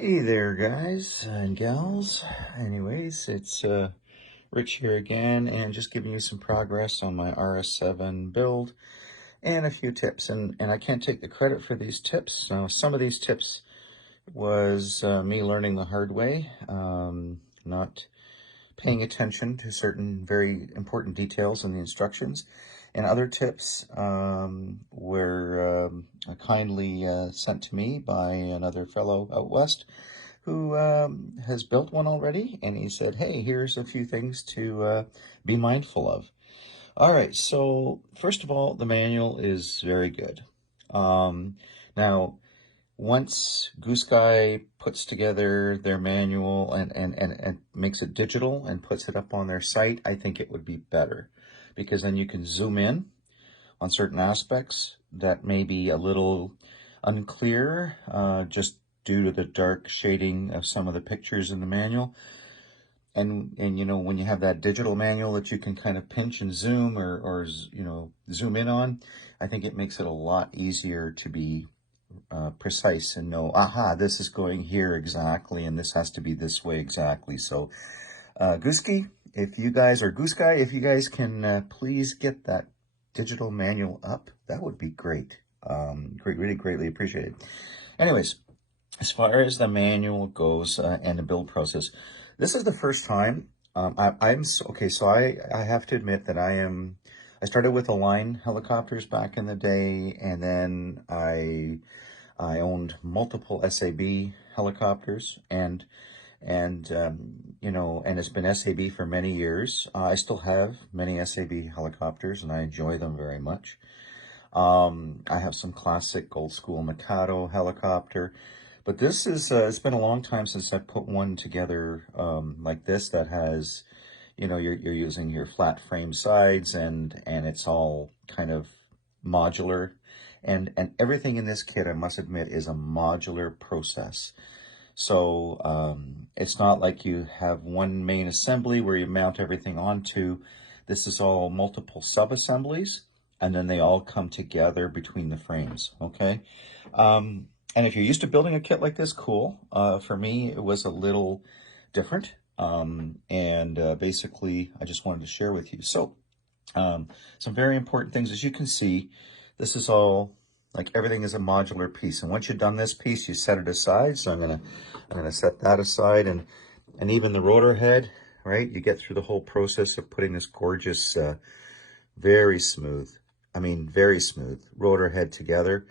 Hey there, guys and gals. Anyways, it's Rich here again, and just giving you some progress on my RS7 build and a few tips. And I can't take the credit for these tips. Now, some of these tips was me learning the hard way, not paying attention to certain very important details in the instructions. And other tips were kindly sent to me by another fellow out west who has built one already, and he said, hey, here's a few things to be mindful of. All right, so first of all, the manual is very good. Now, once Goose Guy puts together their manual and makes it digital and puts it up on their site, I think it would be better, because then you can zoom in on certain aspects that may be a little unclear, just due to the dark shading of some of the pictures in the manual. And you know, when you have that digital manual that you can kind of pinch and zoom or you know, zoom in on, I think it makes it a lot easier to be precise and know, aha, this is going here exactly, and this has to be this way exactly. So Gooski, if you guys, or Goose Guy, if you guys can please get that digital manual up, that would be great. Really greatly appreciated. Anyways, as far as the manual goes and the build process, this is the first time okay. So I have to admit that I started with Align helicopters back in the day, and then I owned multiple SAB helicopters, and you know, and it's been SAB for many years. I still have many SAB helicopters, and I enjoy them very much. I have some classic old school Mikado helicopter. But this is, it's been a long time since I put one together like this that has, you know, you're using your flat frame sides, and it's all kind of modular. And everything in this kit, I must admit, is a modular process. So it's not like you have one main assembly where you mount everything onto. This is all multiple sub-assemblies, and then they all come together between the frames, okay? And if you're used to building a kit like this, cool. For me, it was a little different. Basically, I just wanted to share with you. So, some very important things. As you can see, this is all, like, everything is a modular piece. And once you've done this piece, you set it aside. So I'm gonna set that aside, and even the rotor head, right? You get through the whole process of putting this gorgeous, very smooth, I mean, very smooth rotor head together.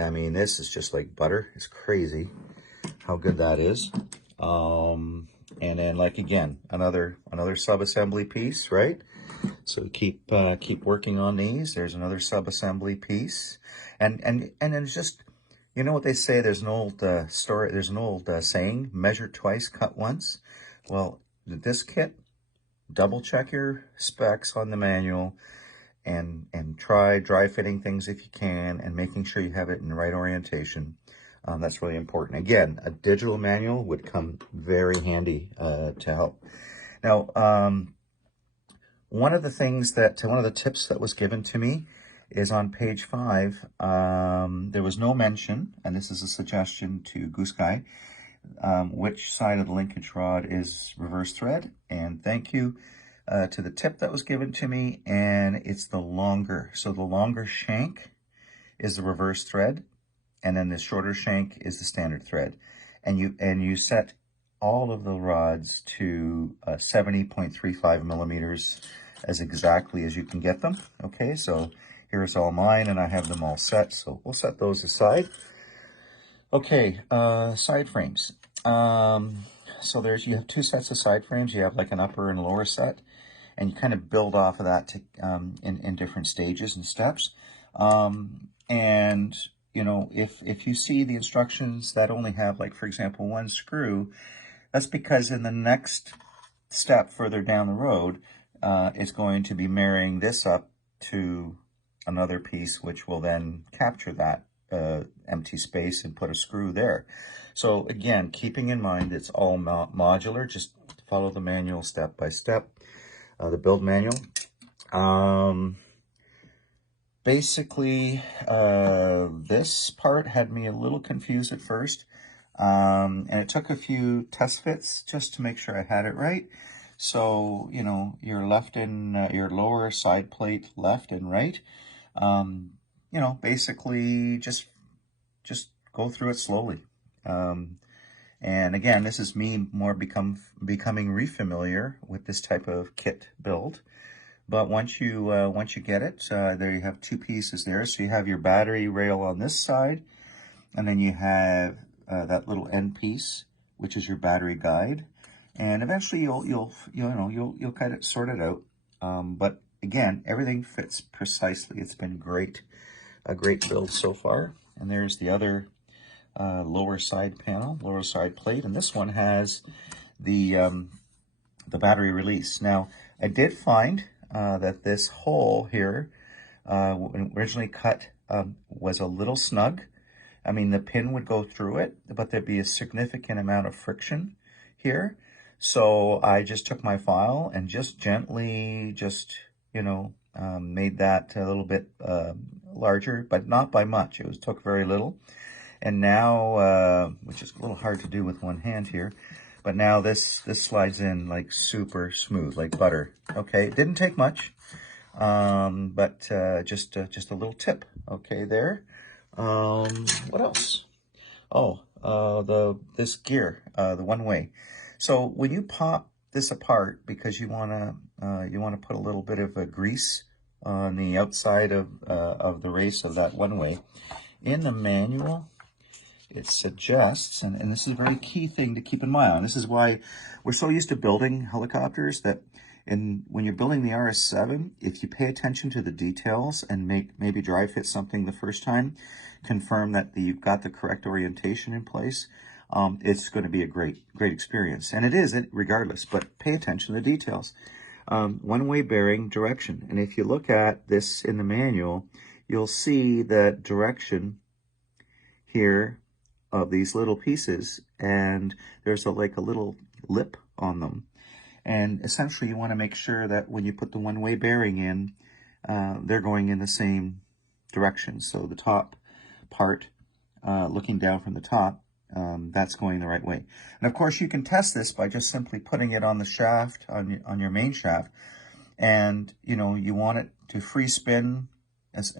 I mean, this is just like butter. It's crazy how good that is. And then, like, again, another sub-assembly piece, right? So keep working on these. There's another sub-assembly piece, and then it's just, you know what they say. There's an old story. There's an old saying: measure twice, cut once. Well, this kit, double check your specs on the manual, and try dry fitting things if you can, and making sure you have it in the right orientation. That's really important. Again, a digital manual would come very handy to help. Now, one of the tips that was given to me is on page 5. There was no mention, and this is a suggestion to Goose Guy, which side of the linkage rod is reverse thread. And thank you to the tip that was given to me, and it's the longer. So the longer shank is the reverse thread, and then the shorter shank is the standard thread. And you set all of the rods to 70.35 millimeters as exactly as you can get them. Okay, so here's all mine, and I have them all set. So we'll set those aside. Okay, side frames. So you have 2 sets of side frames. You have like an upper and lower set, and you kind of build off of that to, in different stages and steps. And you know, if you see the instructions that only have, like, for example, 1 screw, that's because in the next step further down the road, it's going to be marrying this up to another piece, which will then capture that empty space and put a screw there. So again, keeping in mind it's all modular, just follow the manual step by step, the build manual. Basically, this part had me a little confused at first. And it took a few test fits just to make sure I had it right. So, you know, your your lower side plate left and right, you know, basically just go through it slowly. And again, this is me more becoming refamiliar with this type of kit build. But once you get it, there you have two pieces there. So you have your battery rail on this side, and then you have that little end piece, which is your battery guide. And eventually you'll kind of sort it out. But again, everything fits precisely. It's been great, a great build so far. And there's the other lower side panel, lower side plate, and this one has the battery release. Now, I did find that this hole here, when originally cut, was a little snug. I mean, the pin would go through it, but there'd be a significant amount of friction here. So I just took my file and just gently, made that a little bit larger, but not by much. It took very little. And now, which is a little hard to do with one hand here, but now this slides in like super smooth, like butter. Okay, it didn't take much, but just a little tip. Okay, there. What else? Oh, this gear, the one way. So when you pop this apart, because you wanna put a little bit of grease on the outside of the race of that one way, in the manual, it suggests, and this is a very key thing to keep in mind. This is why we're so used to building helicopters that when you're building the RS7, if you pay attention to the details and maybe dry fit something the first time, confirm that you've got the correct orientation in place, it's going to be a great experience. And it is, regardless, but pay attention to the details. One-way bearing direction. And if you look at this in the manual, you'll see the direction here of these little pieces, and there's like a little lip on them. And essentially you want to make sure that when you put the one-way bearing in, they're going in the same direction. So the top part, looking down from the top, that's going the right way. And of course you can test this by just simply putting it on the shaft, on your main shaft, and you want it to free spin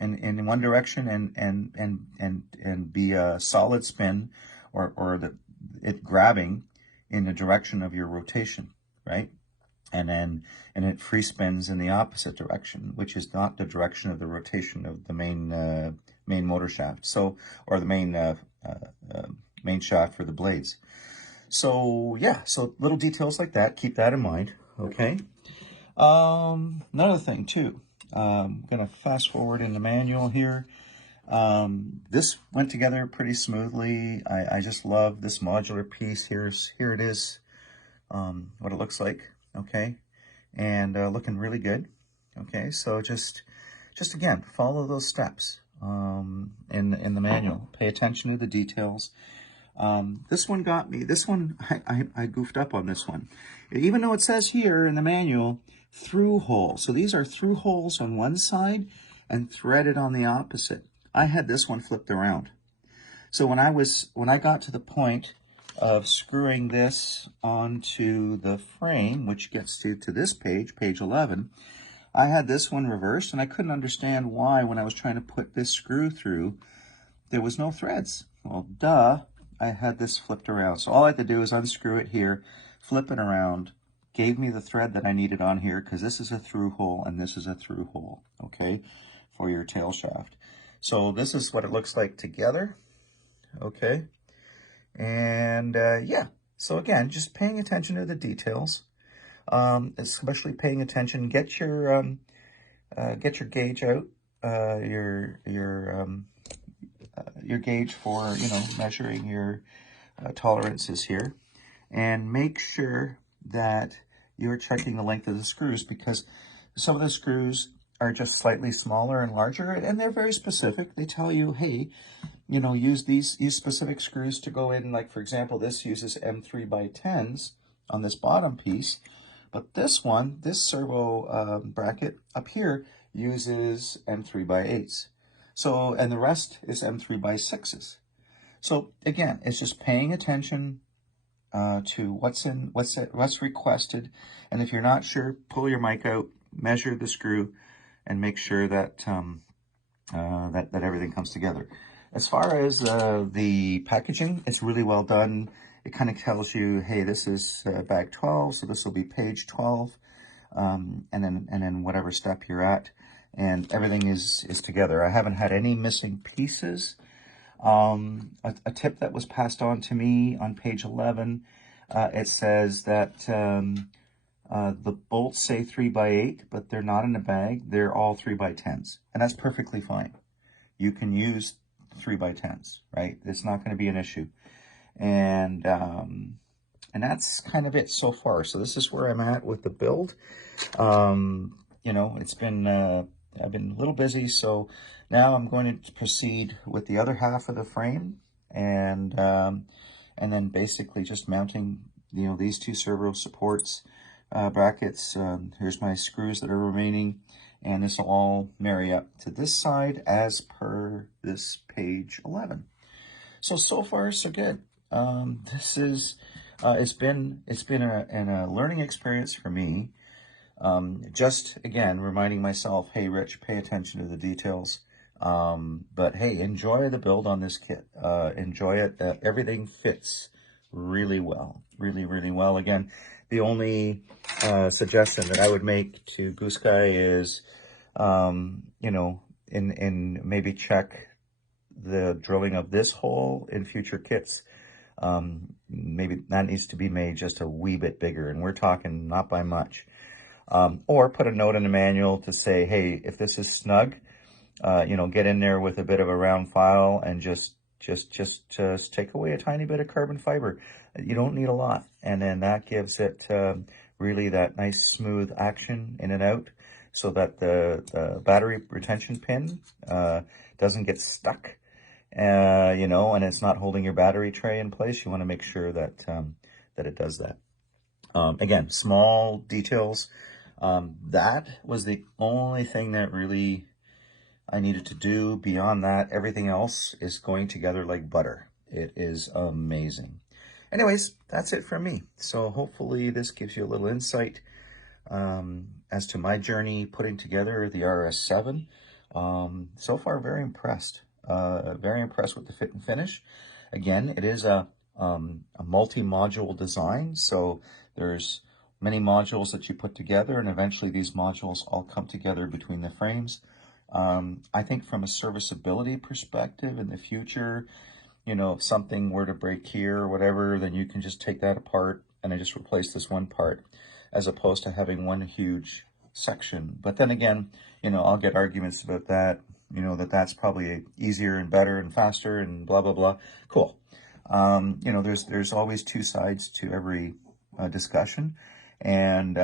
in one direction and be a solid spin, or it grabbing in the direction of your rotation, right? And it free spins in the opposite direction, which is not the direction of the rotation of the main motor shaft. So, or the main shaft for the blades. So yeah, so little details like that, keep that in mind. Okay. Another thing too. I'm going to fast forward in the manual here. This went together pretty smoothly. I just love this modular piece. Here it is, what it looks like. Okay. And looking really good. Okay. So just again, follow those steps in the manual. Pay attention to the details. This one got me. This one, I goofed up on this one. Even though it says here in the manual, through hole. So these are through holes on one side and threaded on the opposite. I had this one flipped around. So when I got to the point of screwing this onto the frame, which gets to this page 11, I had this one reversed, and I couldn't understand why when I was trying to put this screw through, there was no threads. Well, duh, I had this flipped around. So all I had to do is unscrew it here, flip it around, gave me the thread that I needed on here, because this is a through hole and this is a through hole, okay, for your tail shaft. So this is what it looks like together, okay? And yeah, so again, just paying attention to the details, especially paying attention. Get your gauge out, your gauge for measuring your tolerances here, and make sure that you're checking the length of the screws, because some of the screws are just slightly smaller and larger, and they're very specific. They tell you, hey, use specific screws to go in. Like, for example, this uses M3x10s on this bottom piece, but this one, this servo bracket up here, uses M3x8s. So, and the rest is M3x6s. So again, it's just paying attention to what's requested. And if you're not sure, pull your mic out, measure the screw, and make sure that that everything comes together. As far as the packaging, it's really well done. It kind of tells you, hey, this is bag 12, so this will be page 12, and then whatever step you're at, and everything is together. I haven't had any missing pieces. A tip that was passed on to me on page 11, it says that the bolts say 3x8, but they're not in a bag. They're all 3x10s, and that's perfectly fine. You can use 3x10s, right? It's not going to be an issue. And that's kind of it so far. So this is where I'm at with the build. You know, it's been I've been a little busy, so now I'm going to proceed with the other half of the frame, and then basically just mounting, you know, these two servo supports, brackets. Here's my screws that are remaining, and this will all marry up to this side as per this page 11. So far so good. This is it's been a learning experience for me. Just again reminding myself, hey Rich, pay attention to the details. But hey, enjoy the build on this kit. Enjoy it. Everything fits really well, really well. Again, the only suggestion that I would make to Goose Guy is, you know, in maybe check the drilling of this hole in future kits. Maybe that needs to be made just a wee bit bigger, and we're talking not by much. Or put a note in the manual to say, hey, if this is snug, you know, get in there with a bit of a round file and just take away a tiny bit of carbon fiber. You don't need a lot. And then that gives it really that nice smooth action in and out, so that the battery retention pin doesn't get stuck, you know, and it's not holding your battery tray in place. You want to make sure that, that it does that. Again, small details. That was the only thing that really I needed to do. Beyond that, everything else is going together like butter. It is amazing. Anyways, that's it from me. So hopefully this gives you a little insight as to my journey putting together the RS7. So far, very impressed. Very impressed with the fit and finish. Again, it is a multi-module design, so there's many modules that you put together, and eventually these modules all come together between the frames. I think from a serviceability perspective in the future, you know, if something were to break here or whatever, then you can just take that apart and I just replace this one part, as opposed to having one huge section. But then again, you know, I'll get arguments about that, you know, that's probably easier and better and faster and blah, blah, blah. Cool. You know, there's always two sides to every discussion. And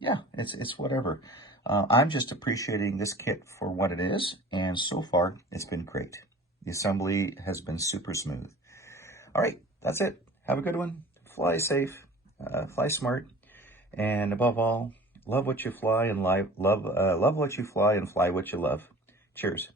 yeah, it's whatever. I'm just appreciating this kit for what it is, and so far it's been great. The assembly has been super smooth. All right, that's it. Have a good one. Fly safe, fly smart, and above all, love what you fly and love what you fly and fly what you love. Cheers.